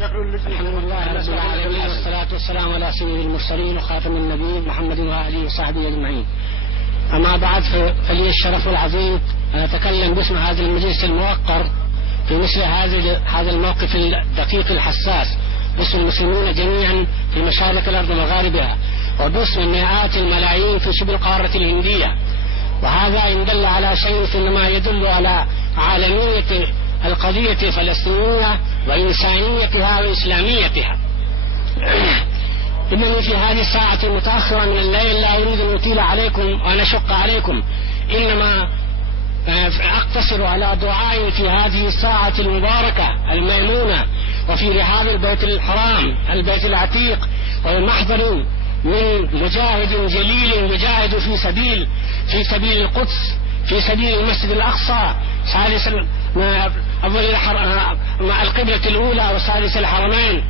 الحمد لله رب العالمين، والصلاة والسلام على سيد المرسلين وخاتم النبيين محمد وآله وصحبه أجمعين. أما بعد، فلي الشرف العظيم أن أتكلم باسم هذا المجلس الموقر في مثل هذا الموقف الدقيق الحساس باسم المسلمين جميعا في مشارق الأرض ومغاربها، وباسم مئات الملايين في شبه القارة الهندية. وهذا إن دل على شيء فإنما يدل على عالمية القضية الفلسطينية وإنسانيتها وإسلاميتها. إنني في هذه الساعة المتأخرة من الليل لا أريد أن أطيل عليكم وأن أشق عليكم، إنما أقتصر على دعاء في هذه الساعة المباركة الميمونة وفي رحاب البيت الحرام البيت العتيق، ومحضر من مجاهد جليل يجاهد في سبيل القدس، في سبيل المسجد الأقصى، ثالث القبلة الأولى وثالث الحرمين.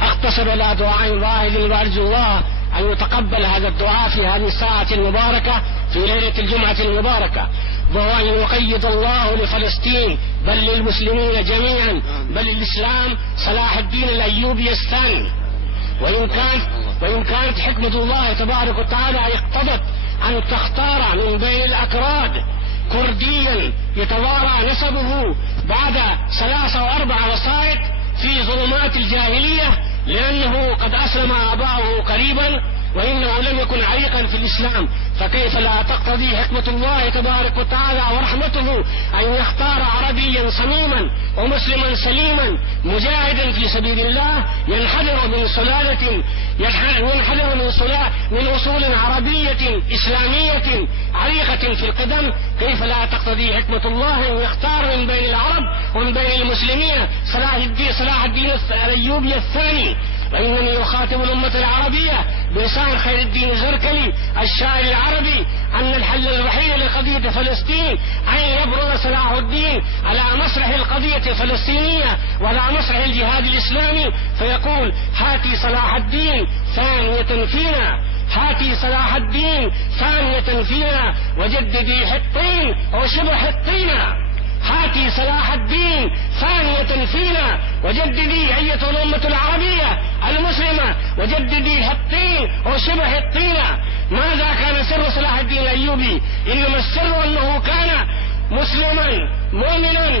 أقتصر على دعاء واحد وأرجو الله أن يتقبل هذا الدعاء في هذه الساعة المباركة في ليلة الجمعة المباركة، وهو أن يقيد الله لفلسطين بل للمسلمين جميعا بل للإسلام صلاح الدين الأيوبي الثاني. وإن كانت حكمة الله تبارك وتعالى اقتضت أن تختار من بين الأكراد كرديا يتوارى نسبه بعد 3 أو 4 وسائط في ظلمات الجاهلية لأنه قد أسلم آباؤه قريبا وإنه لم يكن عريقا في الإسلام، فكيف لا تقتضي حكمة الله تبارك وتعالى ورحمته أن يختار عربيا صميما ومسلما سليما مجاهدا في سبيل الله ينحدر من أصول عربية إسلامية عريقة في القدم. كيف لا تقتضي حكمة الله أن يختار من بين العرب ومن بين المسلمين صلاح الدين الأيوبي الثاني. وإنني أخاطب الأمة العربية بلسان خير الدين الزركلي الشاعر العربي أن الحل الوحيد لقضية فلسطين أن يبرز صلاح الدين على مسرح القضية الفلسطينية وعلى مسرح الجهاد الإسلامي، فيقول: هاتي صلاح الدين ثانية فينا، هاتي صلاح الدين ثانية فينا، وجددي حطين وشبه حطينا. هاتي صلاح الدين ثانية فينا وجددي أيتها الأمة العربية المسلمة وجددي حطين وشبه الطينة. ماذا كان سر صلاح الدين الأيوبي؟ إنما السر أنه كان مسلما مؤمنا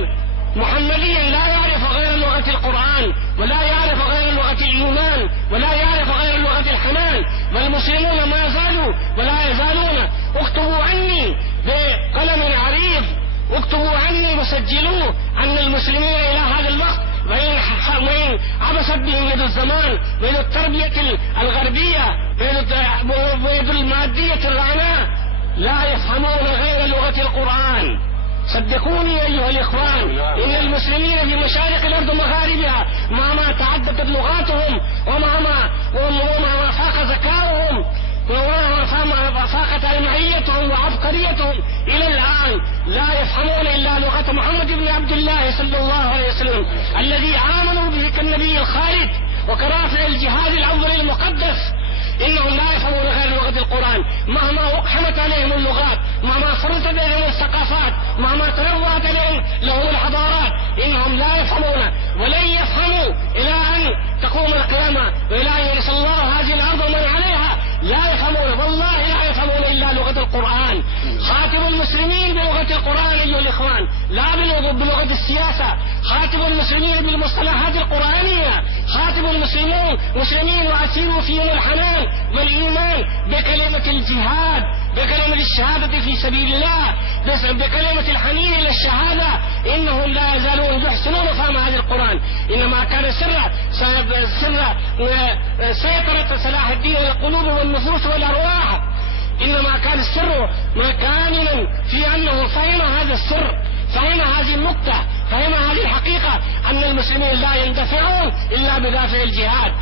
محمديا لا يعرف غير لغة القرآن ولا يعرف غير لغة الإيمان ولا يعرف غير لغة الحنان، والمسلمون ما زالوا ولا يزالون. اكتبوا عني بقلم عريض، اكتبوا عني وسجلوا أن المسلمين إلى هذا الوقت وإن عبست بهم يد الزمان ويد التربية الغربية ويد المادية الرعناء لا يفهمون غير لغة القرآن. صدقوني أيها الإخوان، إن المسلمين في مشارق الأرض ومغاربها مهما تعددت لغاتهم ومهما فاق ذكاؤهم وما فاقت علميتهم وعبقريتهم إلى الآن لا يفهمون إلا لغة محمد بن عبد الله صلى الله عليه وسلم الذي آمنوا به كالنبي الخالد وكرافع الجهاد الأول المقدس. إنهم لا يفهمون غير لغة القرآن مهما أقحمت عليهم اللغات، مهما فرطت عليهم الثقافات، مهما تروعت عليهم لهم الحضارات. إنهم لا يفهمون ولن يفهموا إلى أن تقوم القيامة وإلى أن يرث الله هذه الأرض ومن عليها. لا يفهمون، والله لا يفهمون إلا لغة القرآن. خاطبوا المسلمين بلغة القرآن أيها الإخوان، لا بلغة السياسة. خاطبوا المسلمين بالمصطلحات القرآنية. خاطبوا المسلمين وأسيروا فيهم الحنان والإيمان بكلمة الجهاد، بكلمة الشهادة في سبيل الله، بكلمة الحنين إلى الشهادة. إنهم لا يزالون يحسنون فهم هذا القرآن. إنما كان سر سيطرة صلاح الدين والقلوب والنفوس والأرواح، إنما كان السر مكامنا في أنه فهم هذا السر، فهم هذه النقطة، فهم هذه الحقيقة أن المسلمين لا يندفعون إلا بدافع الجهاد.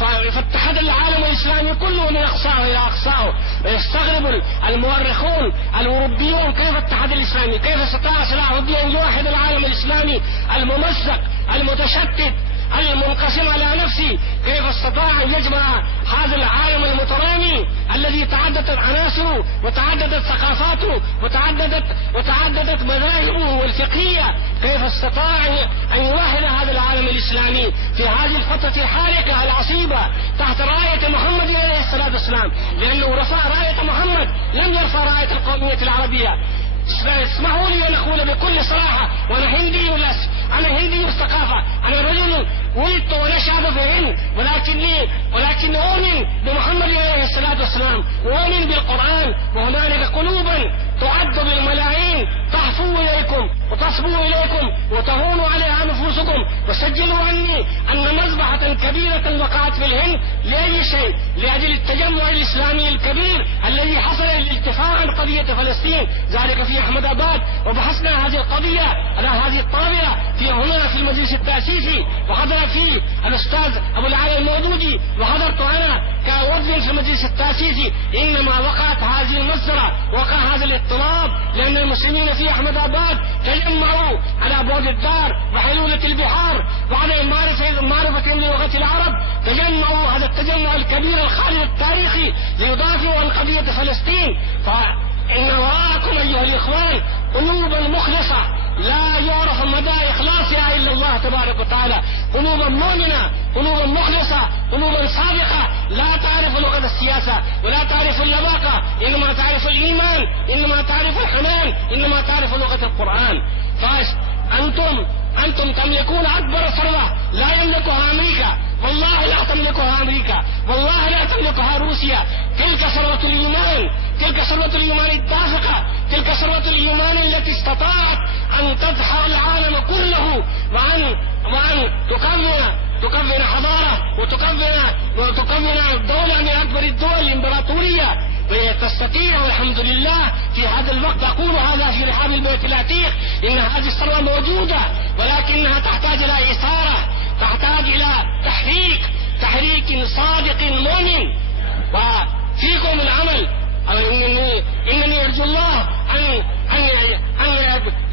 فاتحد العالم الإسلامي كله من أقصاه إلى أقصاه. ويستغرب المؤرخون الأوروبيون كيف اتحد الإسلامي، كيف استطاع صلاح الدين أن يوحد العالم الإسلامي الممزق المتشتت المنقسم على نفسه، كيف استطاع أن يجمع هذا العالم المترامي الذي تعددت عناصره وتعددت ثقافاته وتعددت مذاهبه الفقهية. كيف استطاع أن يوحد هذا العالم الإسلامي في هذه الفترة الحالكة العصيبة تحت راية محمد عليه الصلاة والسلام، لأنه رفع راية محمد، لم يرفع راية القومية العربية. اسمحوا لي أن أقول بكل صراحة، وأنا هندي الأصل، أنا هندي الثقافة، أنا رجل ولدت ونشأت في الهند، ولكن أؤمن بمحمد عليه الصلاة والسلام، وأؤمن بالقرآن، وهنالك قلوبا تعد بالملايين تحفو إليكم وتصبو إليكم وتهون عليها نفوسكم. وسجلوا عني أن مذبحة كبيرة وقعت في الهند لأي شيء؟ لأجل التجمع الإسلامي الكبير الذي حصل للارتفاع عن قضية فلسطين، ذلك في أحمد آباد. وبحثنا هذه القضية على هذه الطاولة في هنا في المجلس التأسيسي، وحضر فيه الأستاذ أبو العالي المودودي، وحضرت أنا كعضو في المجلس التأسيسي. إنما وقعت هذه المسألة، وقع هذا الاضطراب لأن المسلمين في أحمد آباد تجمعوا على بعد الدار وحلولة البحار وعلى معرفة لغة العرب، تجمعوا هذا التجمع الكبير الخالد التاريخي ليدافعوا عن قضية فلسطين. فإن وراءكم أيها الإخوان قلوبا مخلصة لا يعرف مدى إخلاصها إلا الله تبارك وتعالى، قلوبا مؤمنة، قلوبا مخلصة، قلوبا صادقة، لا تعرف لغة السياسة ولا تعرف اللباقة، إنما تعرف الإيمان، إنما تعرف الحنان، إنما تعرف لغة القرآن. أنتم تملكون أكبر ثروة لا يملكها أمريكا، والله لا تملكها أمريكا، والله لا تملكها روسيا. تلك ثروة الإيمان، تلك ثروة الإيمان الدافقة، تلك ثروة الإيمان التي استطاعت أن تدحر العالم كله وأن تكون حضارة وتكون دولة من أكبر الدول الإمبراطورية. وتستطيع الحمد لله في هذا الوقت أقول هذا في رحاب البيت العتيق إن هذه الثروة موجودة، ولكنها تحتاج إلى إثارة، تحتاج إلى تحريك صادق مؤمن، وفيكم العمل. إنني أرجو الله أن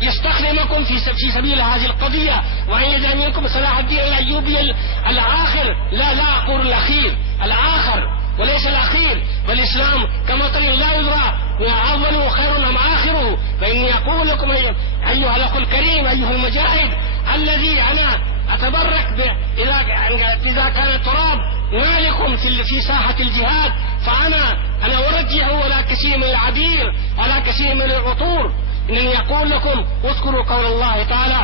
يستخدمكم في سبيل هذه القضية، وأن يجعل منكم صلاح الدين الأيوبي الآخر، لا أقول الأخير، الآخر وليس الأخير. والإسلام كمطر لا يدرى أوله خير أم آخره. فإني أقول لكم أيها الأخ الكريم، أيها المجاهد الذي أنا أتبرك إذا كان التراب مالكم في ساحة الجهاد، فأنا أرجع ولا كثير من العبير ولا كثير من العطور. إنني أقول لكم اذكروا قول الله تعالى: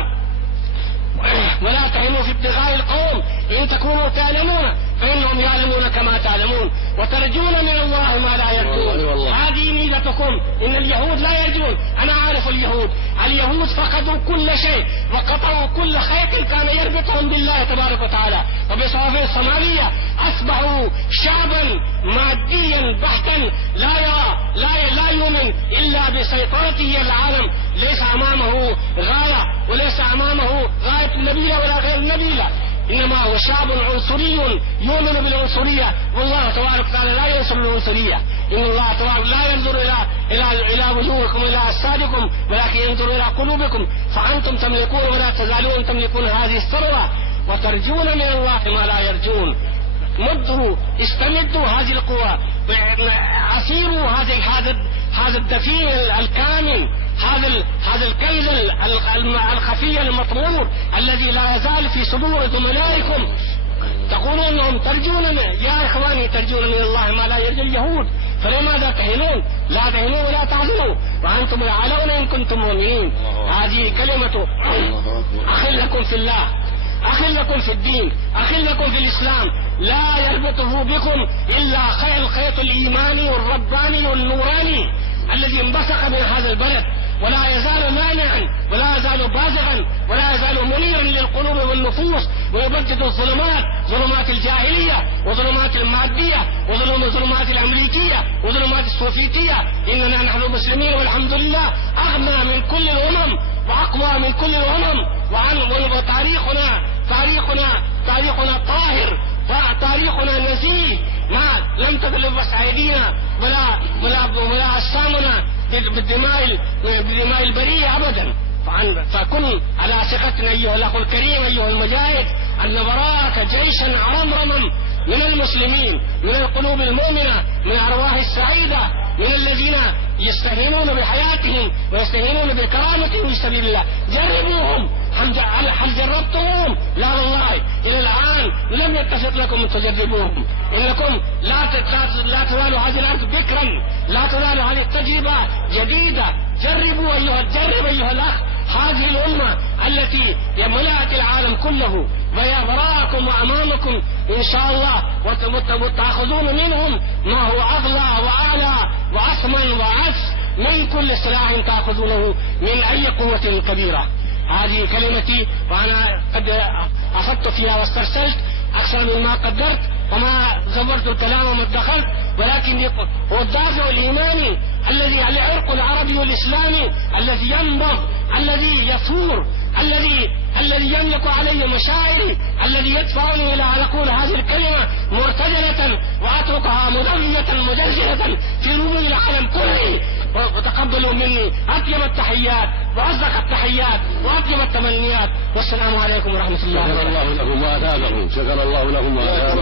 ولا تهنوا في ابتغاء القوم إن تكونوا تعلمون فإنهم يعلمون كما تعلمون وترجون من الله ما لا يرجون. هذه ميزتكم. إن اليهود لا يرجون. أنا عارف اليهود فقدوا كل شيء وقطعوا كل خيط كان يربطهم بالله تبارك وتعالى، وبصوابه الصومالية أصبحوا شعبا ماديا بحتا لا يؤمن إلا بسيطرته العالم. ليس أمامه غاية وليس أمامه غاية نبيلة ولا غير نبيلة، إنما هو شعب عنصري يؤمن بالعنصرية، والله تبارك وتعالى لا ينصر العنصرية. إن الله تبارك لا ينظر إلى وجوهكم إلى أجسادكم ولكن ينظر إلى قلوبكم. فأنتم تملكون ولا تزالون تملكون هذه الثروة وترجون من الله ما لا يرجون. استمدوا هذه القوة، عسيروا هذا الدفين الكامل، هذا الكنز الخفي المطمور الذي لا يزال في صدور زملائكم. تقولون انهم ترجون يا اخواني ترجون من الله ما لا يرجو اليهود، فلماذا تهنون؟ لا تهنوا ولا تحزنوا وانتم الاعلون ان كنتم مؤمنين. هذه كلمة اخ لكم في الله، اخ لكم في الدين، اخ لكم في الاسلام، لا يربطه بكم الا الخيط الايماني والرباني والنوراني الذي انبثق من هذا البلد، ولا يزال مانعا ولا يزال بازغا ولا يزال منيرا للقلوب والنفوس، ويبدد الظلمات، ظلمات الجاهلية وظلمات المادية وظلمات الأمريكية وظلمات السوفيتية. إننا نحن المسلمين والحمد لله أغنى من كل الأمم وأقوى من كل الأمم، وتاريخنا طاهر، تاريخنا نزيه، ما لم تتلبس أيدينا ولا أجسامنا بالدماء البرية أبدا. فكن على ثقتنا أيها الأخ الكريم أيها المجاهد أن وراك جيشا عرمرما من المسلمين، من القلوب المؤمنة، من الأرواح السعيدة، من الذين يستهينون بحياتهم ويستهينون بكرامتهم في سبيل الله. جربوهم، هل جربتهم؟ لا والله. إلى يتفق لكم أن تجربوهم. إنكم لا تزال هذه الأرض بكرا، لا تزال هذه التجربة جديدة. جرب أيها الأخ هذه الأمة التي ملأت العالم كله، وهي وراءكم وأمامكم إن شاء الله، وتأخذون منهم ما هو أغلى وأعلى وأثمن وأعز من كل سلاح تأخذونه من أي قوة كبيرة. هذه كلمتي، وأنا قد أخذت فيها واسترسلت أكثر مما قدرت وما زورت الكلام وما ادخلت، ولكن هو الدافع الإيماني الذي العرق العربي والإسلامي الذي ينبض، الذي يثور، الذي يملك علي مشاعري، الذي يدفعني إلى أن أقول هذه الكلمة مرتجلة وأتركها مدمية مجلجلة في ربوع العالم كله. وتقبلوا مني أطيب التحيات وأصدق التحيات وأطيب التمنيات، والسلام عليكم ورحمة الله. شكر الله لكم وأثابكم. شكر الله لكم وأثابكم.